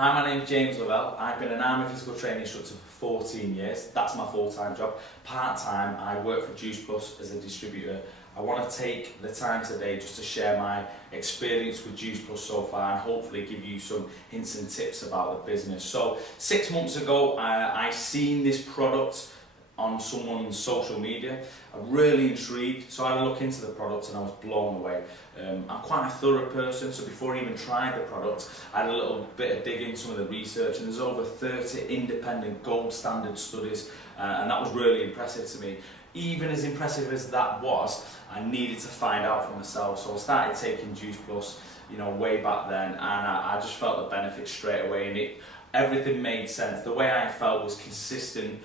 Hi, my name is James Lavelle. I've been an army physical training instructor for 14 years. That's my full-time job. Part-time, I work for Juice Plus as a distributor. I want to take the time today just to share my experience with Juice Plus so far and hopefully give you some hints and tips about the business. So 6 months ago, I seen this product on someone's social media. I'm really intrigued, so I had a look into the product and I was blown away. I'm quite a thorough person, so before I even tried the product, I had a little bit of digging, some of the research, and there's over 30 independent gold standard studies, and that was really impressive to me. Even as impressive as that was, I needed to find out for myself, so I started taking Juice Plus, way back then, and I just felt the benefits straight away, and everything made sense. The way I felt was consistent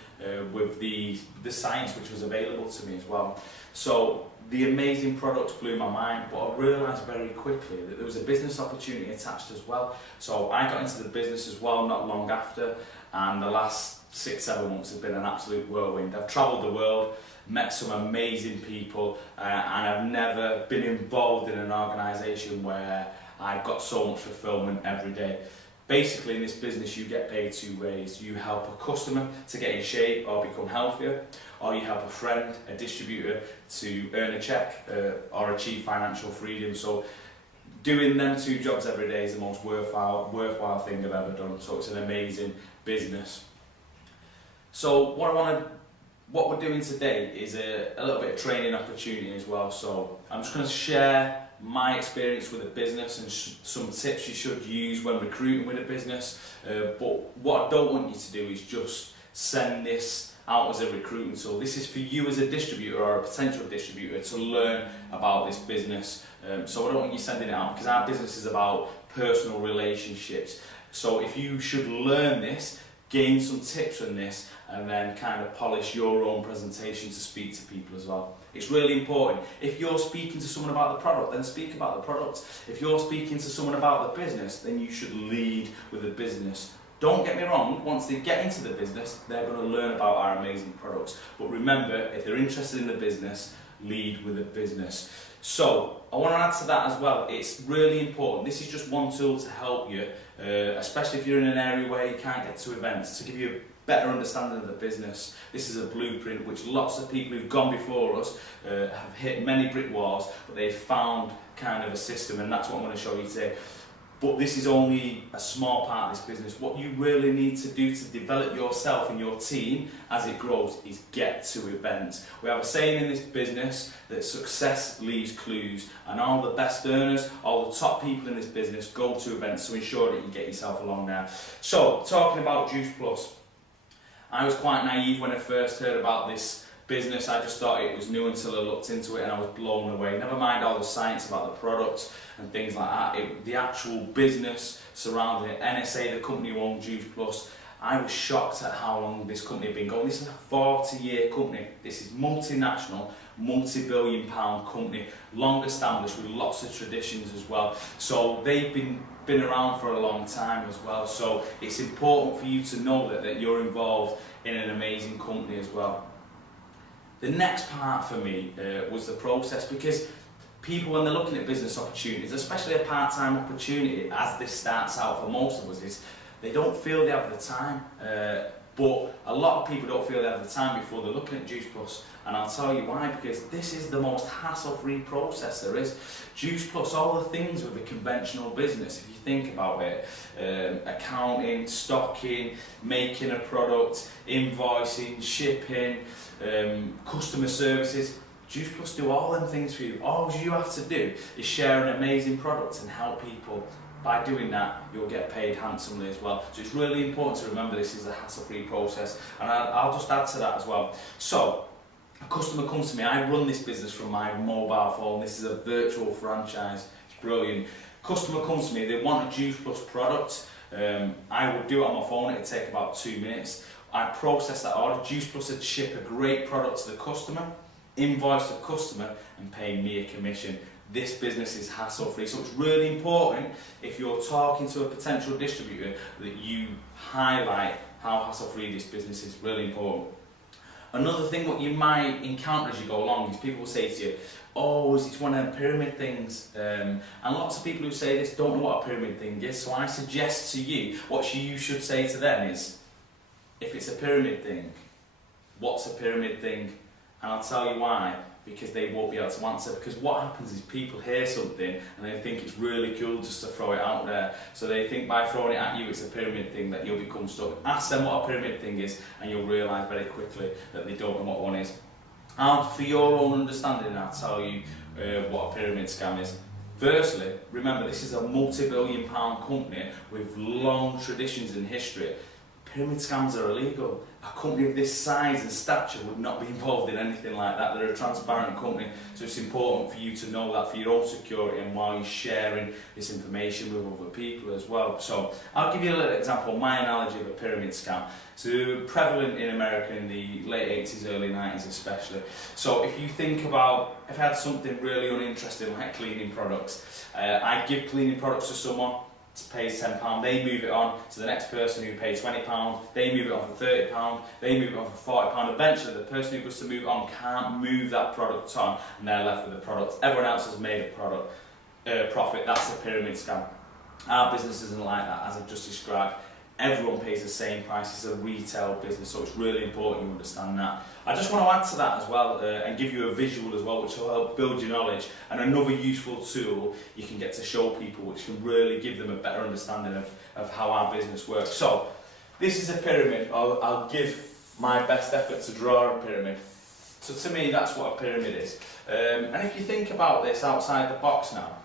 with the science which was available to me as well. So the amazing products blew my mind, but I realised very quickly that there was a business opportunity attached as well. So I got into the business as well not long after, and the last 6-7 months have been an absolute whirlwind. I've travelled the world, met some amazing people, and I've never been involved in an organisation where I've got so much fulfilment every day. Basically, in this business, you get paid 2 ways. You help a customer to get in shape or become healthier, or you help a friend, a distributor, to earn a check or achieve financial freedom. So doing them 2 jobs every day is the most worthwhile thing I've ever done. So it's an amazing business. So what we're doing today is a little bit of training opportunity as well. So I'm just going to share my experience with a business and some tips you should use when recruiting with a business, but what I don't want you to do is just send this out as a recruiting tool. This is for you as a distributor or a potential distributor to learn about this business. So I don't want you sending it out, because our business is about personal relationships. So if you should learn this, gain some tips from this, and then kind of polish your own presentation to speak to people as well. It's really important. If you're speaking to someone about the product, then speak about the product. If you're speaking to someone about the business, then you should lead with the business. Don't get me wrong, once they get into the business, they're going to learn about our amazing products. But remember, if they're interested in the business, lead with the business. So, I want to add to that as well, it's really important. This is just one tool to help you, especially if you're in an area where you can't get to events, to give you a better understanding of the business. This is a blueprint which lots of people who've gone before us have hit many brick walls, but they've found kind of a system, and that's what I'm going to show you today. But this is only a small part of this business. What you really need to do to develop yourself and your team as it grows is get to events. We have a saying in this business that success leaves clues, and all the best earners, all the top people in this business go to events to ensure that you get yourself along there. So, talking about Juice Plus, I was quite naive when I first heard about this business. I just thought it was new until I looked into it, and I was blown away. Never mind all the science about the product and things like that. The actual business surrounding it, NSA, the company who owned Juice Plus, I was shocked at how long this company had been going. This is a 40-year company. This is multinational, multi-billion pound company, long established with lots of traditions as well. So they've been around for a long time as well. So it's important for you to know that you're involved in an amazing company as well. The next part for me was the process, because people, when they're looking at business opportunities, especially a part-time opportunity, as this starts out for most of us, is they don't feel they have the time. But a lot of people don't feel they have the time before they're looking at Juice Plus, and I'll tell you why, because this is the most hassle-free process there is. Juice Plus, all the things with a conventional business, if you think about it, accounting, stocking, making a product, invoicing, shipping, customer services, Juice Plus do all them things for you. All you have to do is share an amazing product and help people. By doing that, you'll get paid handsomely as well. So it's really important to remember this is a hassle-free process, and I'll just add to that as well. So, a customer comes to me, I run this business from my mobile phone. This is a virtual franchise, it's brilliant. Customer comes to me, they want a Juice Plus product. I would do it on my phone, it'd take about 2 minutes. I'd process that order, Juice Plus would ship a great product to the customer, invoice the customer, and pay me a commission. This business is hassle-free, so it's really important if you're talking to a potential distributor that you highlight how hassle-free this business is. Really important. Another thing what you might encounter as you go along is people will say to you, oh, it's one of them pyramid things. And lots of people who say this don't know what a pyramid thing is, so I suggest to you, what you should say to them is, if it's a pyramid thing, what's a pyramid thing? And I'll tell you why, because they won't be able to answer. Because what happens is people hear something and they think it's really cool just to throw it out there. So they think by throwing it at you it's a pyramid thing that you'll become stuck. Ask them what a pyramid thing is and you'll realise very quickly that they don't know what one is. And for your own understanding, I'll tell you what a pyramid scam is. Firstly, remember this is a multi-billion-pound company with long traditions in history. Pyramid scams are illegal. A company of this size and stature would not be involved in anything like that. They're a transparent company, so it's important for you to know that for your own security and while you're sharing this information with other people as well. So I'll give you a little example, my analogy of a pyramid scam. So prevalent in America in the late 80s, early 90s especially. So if you think about, if I had something really uninteresting like cleaning products, I give cleaning products to someone, pays £10, they move it on to the next person who pays £20, they move it on for £30, they move it on for £40. Eventually the person who goes to move it on can't move that product on and they're left with the product. Everyone else has made a profit. That's a pyramid scam. Our business isn't like that, as I've just described. Everyone pays the same price. It's a retail business, so it's really important you understand that. I just want to add to that as well and give you a visual as well, which will help build your knowledge, and another useful tool you can get to show people, which can really give them a better understanding of how our business works. So this is a pyramid. I'll give my best effort to draw a pyramid. So to me, that's what a pyramid is. And if you think about this outside the box now,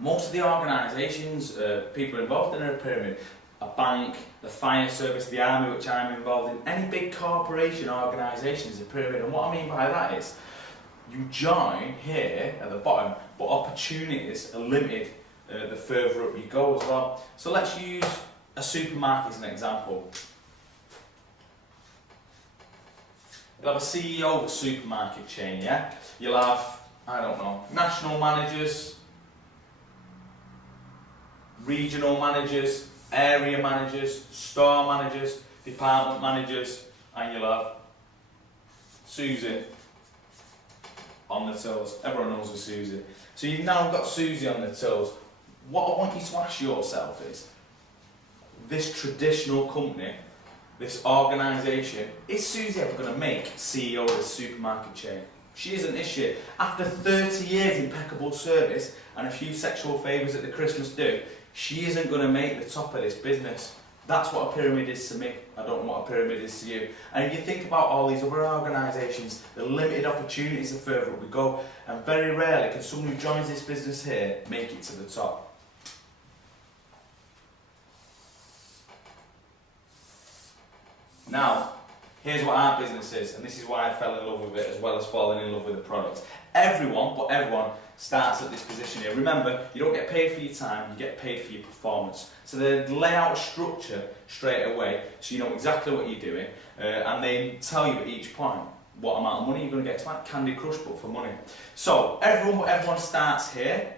most of the organisations, people involved in a pyramid, a bank, the fire service, the army, which I'm involved in, any big corporation organisation is a pyramid. And what I mean by that is, you join here at the bottom, but opportunities are limited the further up you go as well. So let's use a supermarket as an example. You'll have a CEO of a supermarket chain, yeah? You'll have, I don't know, national managers, regional managers, area managers, store managers, department managers, and you'll have Susie on the tills. Everyone knows a Susie. So you've now got Susie on the tills. What I want you to ask yourself is, this traditional company, this organisation, is Susie ever going to make CEO of a supermarket chain? She isn't, is she? After 30 years impeccable service and a few sexual favours at the Christmas do, she isn't going to make the top of this business. That's what a pyramid is to me. I don't know what a pyramid is to you. And if you think about all these other organisations, the limited opportunities the further up we go, and very rarely can someone who joins this business here make it to the top. Now, here's what our business is, and this is why I fell in love with it as well as falling in love with the products. Everyone, but everyone, starts at this position here. Remember, you don't get paid for your time, you get paid for your performance. So they lay out a structure straight away, so you know exactly what you're doing, and they tell you at each point what amount of money you're going to get. It's like Candy Crush, but for money. So everyone starts here,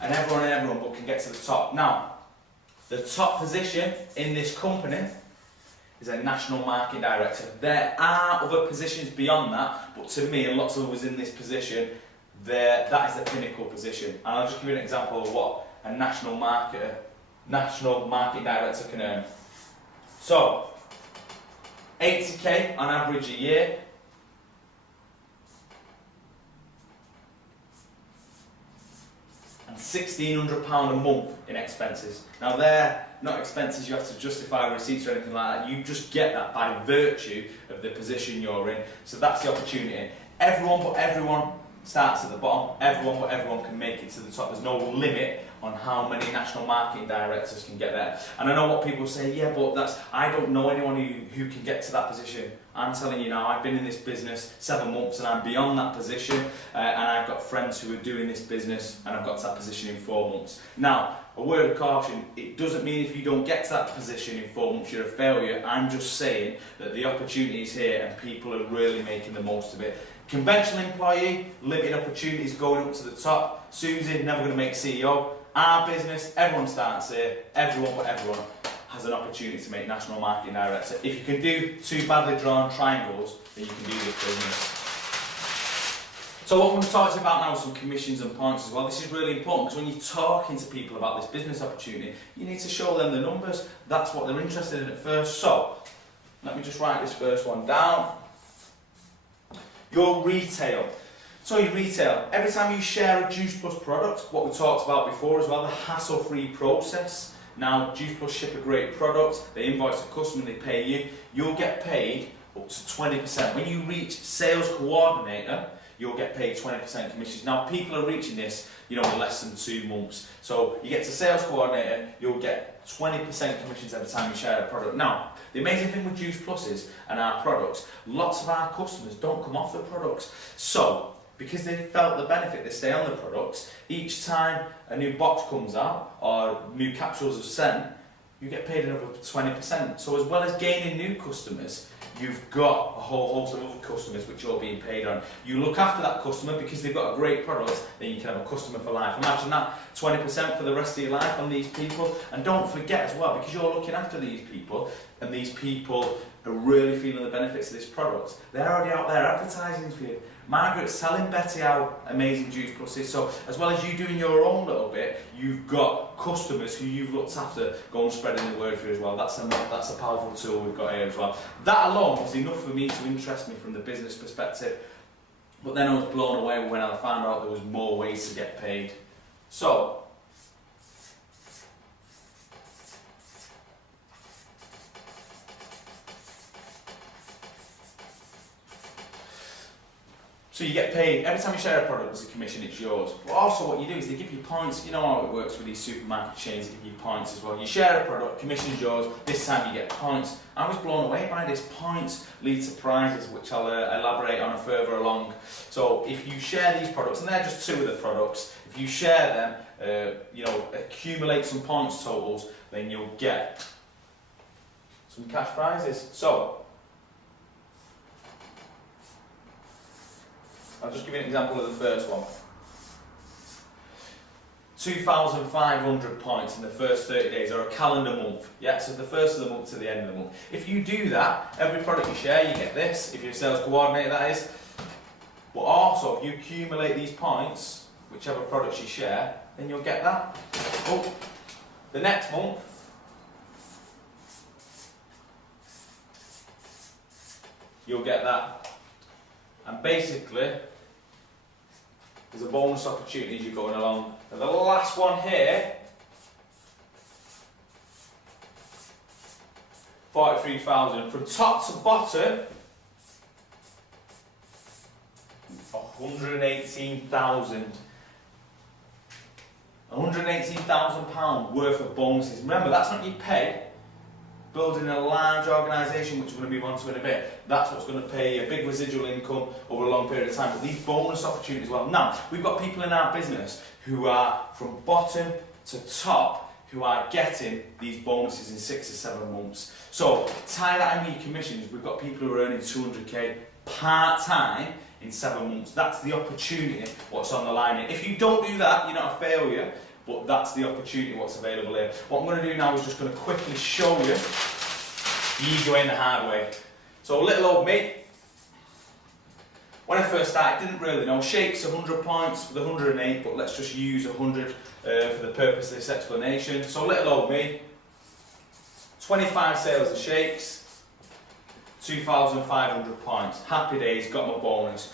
and everyone but can get to the top. Now, the top position in this company is a national marketing director. There are other positions beyond that, but to me and lots of others in this position, that is the pinnacle position. And I'll just give you an example of what a national marketing director can earn. So, 80k on average a year. And £1,600 a month in expenses. Now they're not expenses you have to justify receipts or anything like that. You just get that by virtue of the position you're in. So that's the opportunity. Everyone but everyone starts at the bottom. Everyone but everyone can make it to the top. There's no limit on how many national marketing directors can get there. And I know what people say, yeah, but I don't know anyone who can get to that position. I'm telling you now, I've been in this business 7 months and I'm beyond that position, and I've got friends who are doing this business and I've got to that position in 4 months. Now, a word of caution, it doesn't mean if you don't get to that position in 4 months you're a failure. I'm just saying that the opportunity is here and people are really making the most of it. Conventional employee, limited opportunities going up to the top. Susie, never going to make CEO. Our business, everyone starts here, everyone but everyone. has an opportunity to make national marketing director. If you can do 2 badly drawn triangles, then you can do this business. So what I'm going to talk to you about now is some commissions and points as well. This is really important because when you're talking to people about this business opportunity, you need to show them the numbers. That's what they're interested in at first. So, let me just write this first one down. Your retail. So your retail, every time you share a Juice Plus product, what we talked about before as well, the hassle-free process. Now, Juice Plus ship a great product, they invoice the customer, they pay you. You'll get paid up to 20%. When you reach sales coordinator, you'll get paid 20% commissions. Now, people are reaching this, in less than 2 months. So you get to sales coordinator, you'll get 20% commissions every time you share a product. Now, the amazing thing with Juice Pluses and our products, lots of our customers don't come off the products. So, because they felt the benefit, they stay on the products. Each time a new box comes out or new capsules are sent, you get paid another 20%. So as well as gaining new customers, you've got a whole host of other customers which you're being paid on. You look after that customer because they've got a great product, then you can have a customer for life. Imagine that, 20% for the rest of your life on these people. And don't forget as well, because you're looking after these people, and these people are really feeling the benefits of this product, they're already out there advertising for you. Margaret's telling Betty how amazing Juice Plus is. So as well as you doing your own little bit, you've got customers who you've looked after going spreading the word for you as well. That's a powerful tool we've got here as well. That alone was enough for me to interest me from the business perspective. But then I was blown away when I found out there was more ways to get paid. So you get paid, every time you share a product as a commission, it's yours. But also what you do is they give you points. You know how it works with these supermarket chains, they give you points as well. You share a product, commission's yours, this time you get points. I was blown away by this. Points lead to prizes, which I'll elaborate on further along. So if you share these products, and they're just 2 of the products, if you share them, accumulate some points totals, then you'll get some cash prizes. So, I'll just give you an example of the first one. 2,500 points in the first 30 days, or a calendar month. Yeah, so the first of the month to the end of the month. If you do that, every product you share, you get this. If you're a sales coordinator, that is. But also, if you accumulate these points, whichever products you share, then you'll get that. Oh, the next month, you'll get that. And basically, there's a bonus opportunity as you're going along. And the last one here, 43,000. From top to bottom, 118,000. £118,000 worth of bonuses. Remember, that's not your pay. Building a large organisation, which we're going to move on to in a bit, that's what's going to pay a big residual income over a long period of time. But these bonus opportunities as well. Now, we've got people in our business who are from bottom to top who are getting these bonuses in 6 or 7 months. So, tie that in with your commissions. We've got people who are earning 200k part-time in 7 months. That's the opportunity, what's on the line here. If you don't do that, you're not a failure. But that's the opportunity what's available here. What I'm going to do now is just going to quickly show you the easy way and the hard way. So little old me, when I first started, didn't really know. Shakes 100 points with 108, but let's just use 100 for the purpose of this explanation. So little old me, 25 sales of shakes, 2,500 points. Happy days, got my bonus.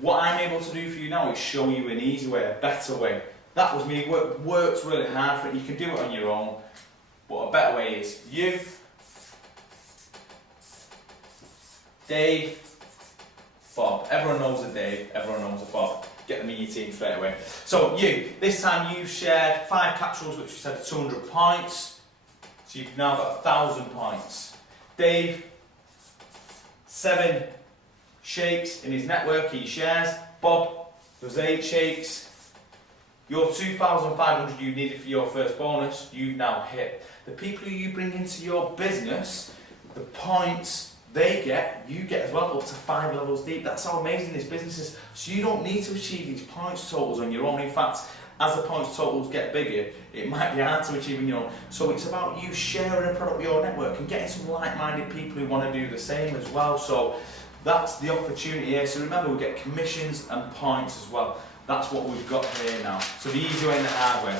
What I'm able to do for you now is show you an easy way, a better way. That was me, worked really hard for it. You can do it on your own, but a better way is you, Dave, Bob. Everyone knows a Dave, everyone knows a Bob. Get them in your team straight away. So you, this time you've shared 5 capsules, which we said 200 points. So you've now got 1,000 points. Dave, 7 shakes in his network, he shares. Bob does 8 shakes. Your 2,500 you needed for your first bonus, you've now hit. The people who you bring into your business, the points they get, you get as well, up to 5 levels deep. That's how amazing this business is. So you don't need to achieve these points totals on your own. In fact, as the points totals get bigger, it might be hard to achieve on your own. So it's about you sharing a product with your network and getting some like-minded people who want to do the same as well. So that's the opportunity here. So remember, we get commissions and points as well. That's what we've got here now. So the easy way and the hard way.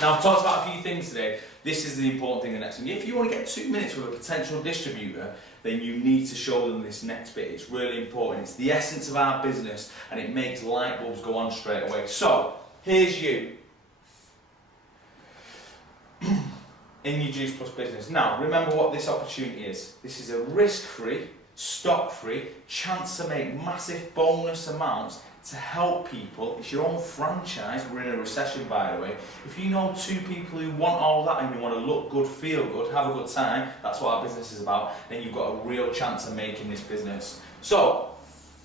Now, I've talked about a few things today. This is the important thing, the next one. If you want to get 2 minutes with a potential distributor, then you need to show them this next bit. It's really important. It's the essence of our business, and it makes light bulbs go on straight away. So, here's you in your Juice Plus business. Now, remember what this opportunity is. This is a risk-free, stock-free chance to make massive bonus amounts to help people. It's your own franchise. We're in a recession, by the way. If you know 2 people who want all that and you want to look good, feel good, have a good time, that's what our business is about, then you've got a real chance of making this business. So,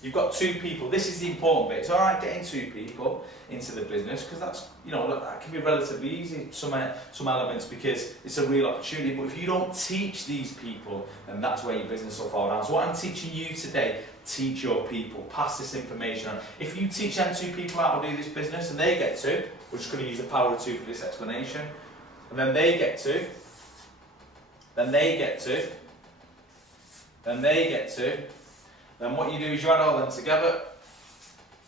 you've got 2 people. This is the important bit. It's all right getting 2 people into the business, because that's, you know, that can be relatively easy, some elements, because it's a real opportunity. But if you don't teach these people, then that's where your business will fall down. So what I'm teaching you today, teach your people, pass this information on. If you teach them 2 people how to do this business and they get 2, we're just going to use the power of 2 for this explanation, and then they get 2, then they get 2, then they get 2, then what you do is you add all them together.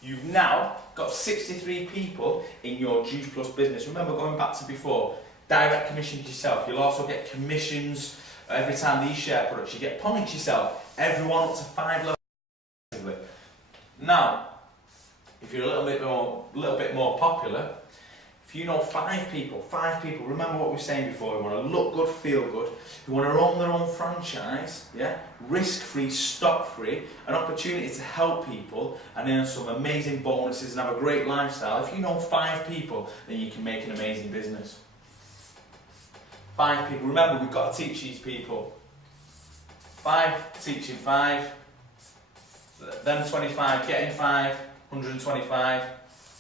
You've now got 63 people in your Juice Plus business. Remember, going back to before, direct commissions yourself. You'll also get commissions every time these share products. You get points yourself. Everyone up to 5 levels. Now, if you're a little bit more popular, if you know 5 people, remember what we were saying before, who want to look good, feel good, who want to own their own franchise, yeah, risk-free, stock-free, an opportunity to help people and earn some amazing bonuses and have a great lifestyle. If you know 5 people, then you can make an amazing business. 5 people. Remember, we've got to teach these people. 5, teaching 5, then 25, getting 5, 125,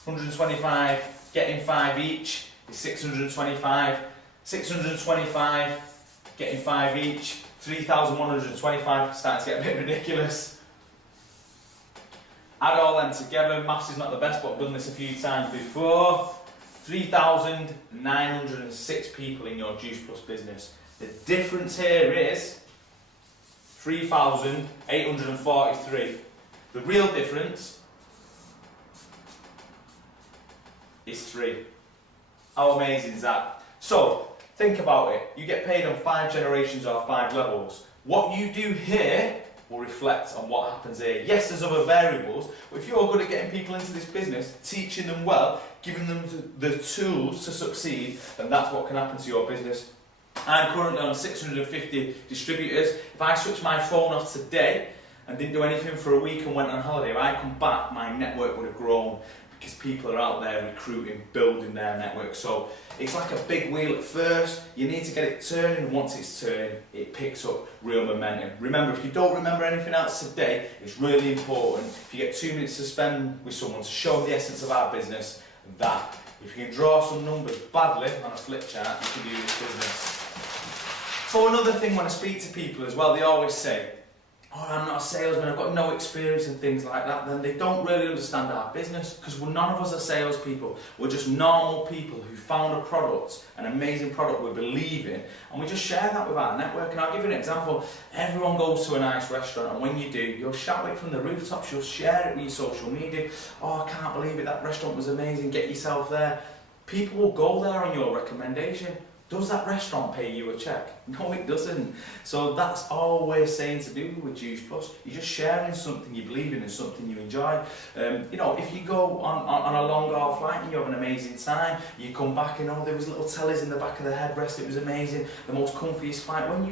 125, getting 5 each is 625, 625, getting 5 each, 3,125, starting to get a bit ridiculous. Add all them together, maths is not the best, but I've done this a few times before. 3,906 people in your Juice Plus business. The difference here is 3,843. The real difference is 3. How amazing is that? So, think about it. You get paid on 5 generations or 5 levels. What you do here will reflect on what happens here. Yes, there's other variables, but if you're good at getting people into this business, teaching them well, giving them the tools to succeed, then that's what can happen to your business. I'm currently on 650 distributors. If I switch my phone off today and didn't do anything for a week and went on holiday, if I come back, my network would have grown, because people are out there recruiting, building their network. So it's like a big wheel at first. You need to get it turning, and once it's turning, it picks up real momentum. Remember, if you don't remember anything else today, it's really important, if you get 2 minutes to spend with someone to show them the essence of our business, that if you can draw some numbers badly on a flip chart, you can do this business. So another thing when I speak to people as well, they always say, oh, I'm not a salesman, I've got no experience and things like that. Then they don't really understand our business, because none of us are salespeople. We're just normal people who found a product, an amazing product we believe in, and we just share that with our network. And I'll give you an example. Everyone goes to a nice restaurant, and when you do, you'll shout it from the rooftops, you'll share it with your social media. Oh, I can't believe it, that restaurant was amazing, get yourself there. People will go there on your recommendation. Does that restaurant pay you a check? No, it doesn't. So that's all we're saying to do with Juice Plus. You're just sharing something you believe in and something you enjoy. You know, if you go on a long haul flight and you have an amazing time, you come back and there was little tellies in the back of the headrest, it was amazing, the most comfiest flight. When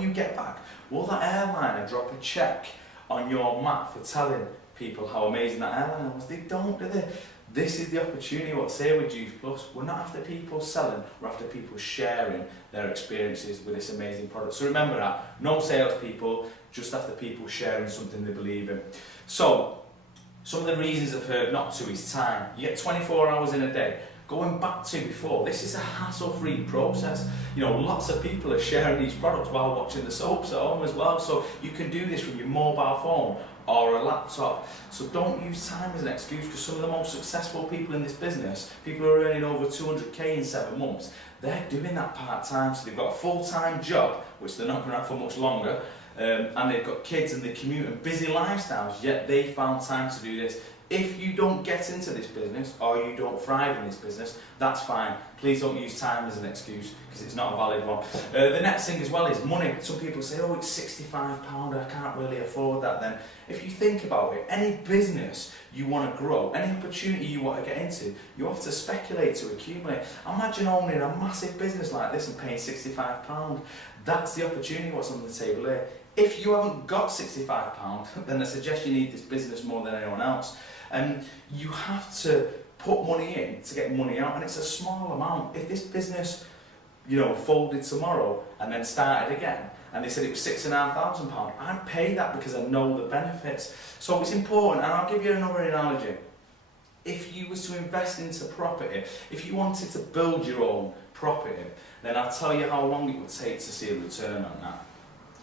you get back, will that airliner drop a check on your map for telling people how amazing that airliner was? They don't, do they? This is the opportunity, what's here with Juice Plus. We're not after people selling, we're after people sharing their experiences with this amazing product. So remember that, no salespeople, just after people sharing something they believe in. So, some of the reasons I've heard not to is time. You get 24 hours in a day. Going back to before, this is a hassle-free process. You know, lots of people are sharing these products while watching the soaps at home as well. So you can do this from your mobile phone or a laptop. So don't use time as an excuse, because some of the most successful people in this business, people who are earning over 200k in 7 months, they're doing that part-time. So they've got a full-time job, which they're not going to have for much longer, and they've got kids and they commute and busy lifestyles, yet they found time to do this. If you don't get into this business, or you don't thrive in this business, that's fine. Please don't use time as an excuse, because it's not a valid one. The next thing as well is money. Some people say, oh, it's £65, I can't really afford that. Then if you think about it, any business you want to grow, any opportunity you want to get into, you have to speculate to accumulate. Imagine owning a massive business like this and paying £65. That's the opportunity what's on the table here. If you haven't got £65, then I suggest you need this business more than anyone else. And you have to put money in to get money out, and it's a small amount. If this business, you know, folded tomorrow and then started again, and they said it was £6,500, I'd pay that because I know the benefits. So it's important, and I'll give you another analogy. If you was to invest into property, if you wanted to build your own property, then I'll tell you how long it would take to see a return on that.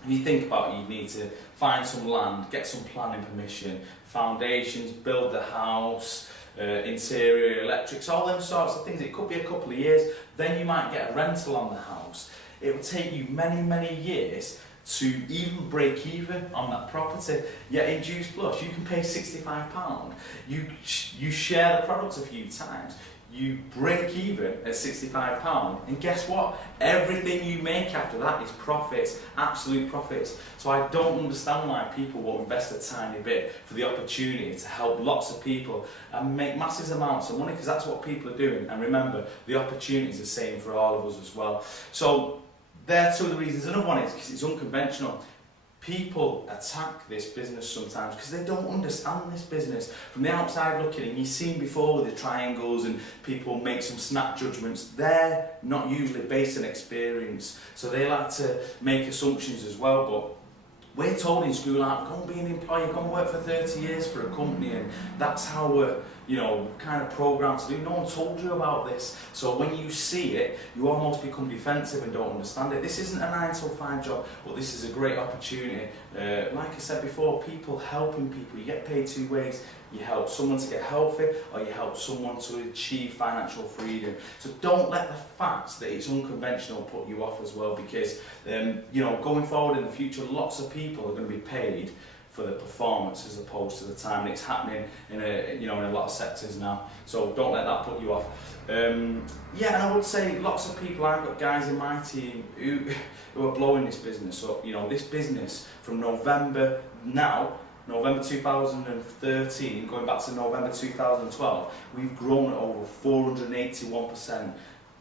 If you think about it, you'd need to find some land, get some planning permission, foundations, build the house, interior, electrics, all them sorts of things. It could be a couple of years. Then you might get a rental on the house. It will take you many, many years to even break even on that property. Yet in Juice Plus, you can pay £65. You share the products a few times. You break even at £65, and guess what? Everything you make after that is profits, absolute profits. So I don't understand why people won't invest a tiny bit for the opportunity to help lots of people and make massive amounts of money, because that's what people are doing. And remember, the opportunity is the same for all of us as well. So there are two of the reasons. Another one is because it's unconventional. People attack this business sometimes because they don't understand this business. From the outside looking in, you've seen before with the triangles and people make some snap judgments. They're not usually based on experience, so they like to make assumptions as well. But we're told in school, like, go and be an employee, go and work for 30 years for a company, and that's how we're, you know, kind of programmed to do. No one told you about this. So when you see it, you almost become defensive and don't understand it. This isn't a 9 to 5 job, but this is a great opportunity. Like I said before, people helping people. You get paid 2 ways. You help someone to get healthy, or you help someone to achieve financial freedom. So don't let the fact that it's unconventional put you off as well, because you know, going forward in the future, lots of people are going to be paid for the performance as opposed to the time. And it's happening in a lot of sectors now. So don't let that put you off. Yeah, and I would say lots of people. I've got guys in my team who are blowing this business. So you know, this business from November 2013, going back to November 2012, we've grown at over 481%,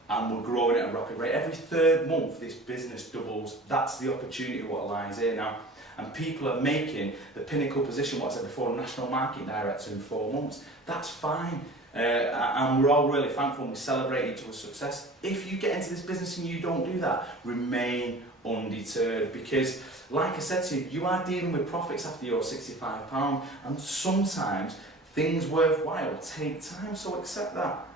and we're growing at a rapid rate. Every 3rd month this business doubles. That's the opportunity what lies here now. And people are making the pinnacle position, what I said before, National Market Director in 4 months. That's fine. And we're all really thankful, and we celebrate each other's success. If you get into this business and you don't do that, remain undeterred, because like I said to you, you are dealing with profits after your £65, and sometimes things worthwhile take time, so accept that.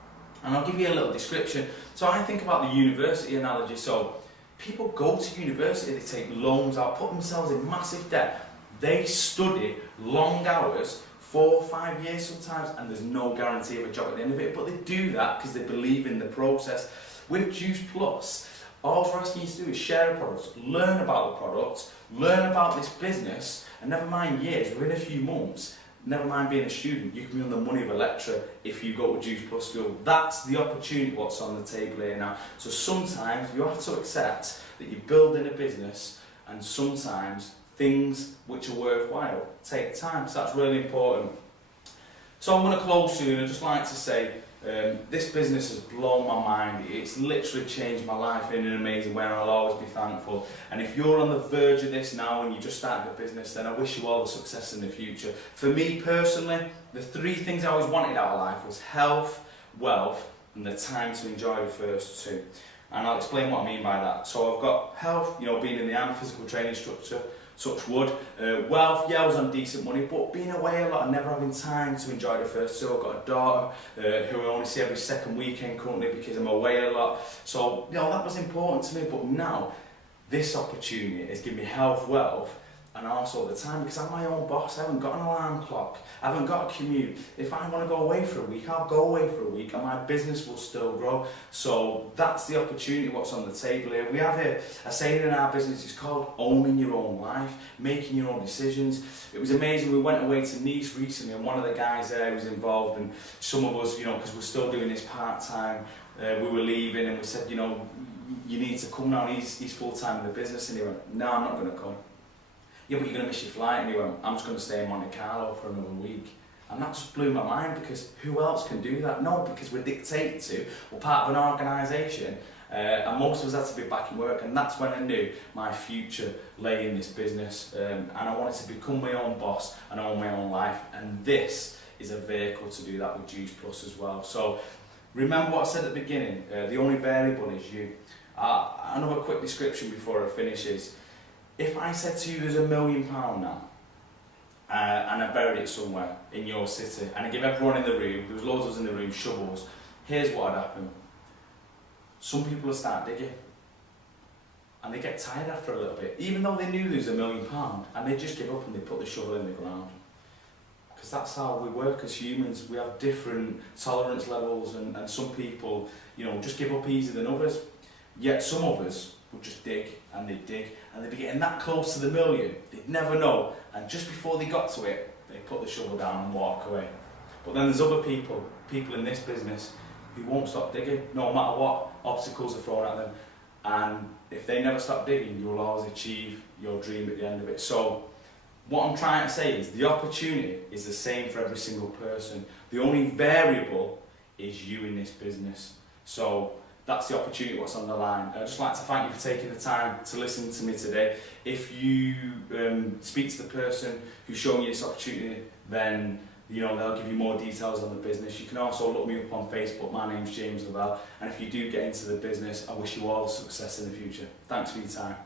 And I'll give you a little description. So I think about the university analogy. So people go to university, they take loans out, put themselves in massive debt, they study long hours, 4 or 5 years sometimes, and there's no guarantee of a job at the end of it, but they do that because they believe in the process. With Juice Plus, all we're asking you to do is share a product, learn about the product, learn about this business, and never mind years, within a few months, never mind being a student, you can be on the money of a lecturer if you go to Juice Plus school. That's the opportunity what's on the table here now. So sometimes you have to accept that you're building a business, and sometimes things which are worthwhile take time. So that's really important. So I'm going to close soon. I'd just like to say this business has blown my mind. It's literally changed my life in an amazing way, and I'll always be thankful. And if you're on the verge of this now and you just started a business, then I wish you all the success in the future. For me personally, the 3 things I always wanted out of life was health, wealth, and the time to enjoy the first 2. And I'll explain what I mean by that. So I've got health, you know, being in the army, physical training structure, touch wood. Wealth, yeah, I was on decent money, but being away a lot and never having time to enjoy the first 2. I've got a daughter who I only see every 2nd weekend currently because I'm away a lot. So, you know, that was important to me. But now, this opportunity has given me health, wealth, and also the time, because I'm my own boss. I haven't got an alarm clock, I haven't got a commute. If I want to go away for a week, I'll go away for a week and my business will still grow. So that's the opportunity, what's on the table here. We have a saying in our business, it's called owning your own life, making your own decisions. It was amazing, we went away to Nice recently and one of the guys there was involved, and some of us, you know, because we're still doing this part-time, we were leaving and we said, you know, you need to come now, he's full-time in the business, and he went, no, I'm not going to come. Yeah, but you're going to miss your flight, and he went, I'm just going to stay in Monte Carlo for another week. And that just blew my mind, because who else can do that? No, because we're dictated to, we're part of an organisation, and most of us had to be back in work, and that's when I knew my future lay in this business, and I wanted to become my own boss and own my own life, and this is a vehicle to do that with Juice Plus as well. So remember what I said at the beginning, the only variable is you. Another quick description before I finish is, if I said to you there's £1 million now, and I buried it somewhere in your city, and I give everyone in the room, there was loads of us in the room, shovels, here's what would happen. Some people will start digging, and they get tired after a little bit, even though they knew there was £1 million, and they just give up and they put the shovel in the ground. Because that's how we work as humans. We have different tolerance levels, and some people, you know, just give up easier than others. Yet some of us would just dig, and they'd be getting that close to the million, they'd never know, and just before they got to it, they put the shovel down and walk away. But then there's other people in this business, who won't stop digging, no matter what obstacles are thrown at them, and if they never stop digging, you will always achieve your dream at the end of it. So what I'm trying to say is, the opportunity is the same for every single person. The only variable is you in this business. So that's the opportunity, what's on the line. I'd just like to thank you for taking the time to listen to me today. If you speak to the person who's showing you this opportunity, then you know they'll give you more details on the business. You can also look me up on Facebook. My name's James Lavelle, and if you do get into the business, I wish you all success in the future. Thanks for your time.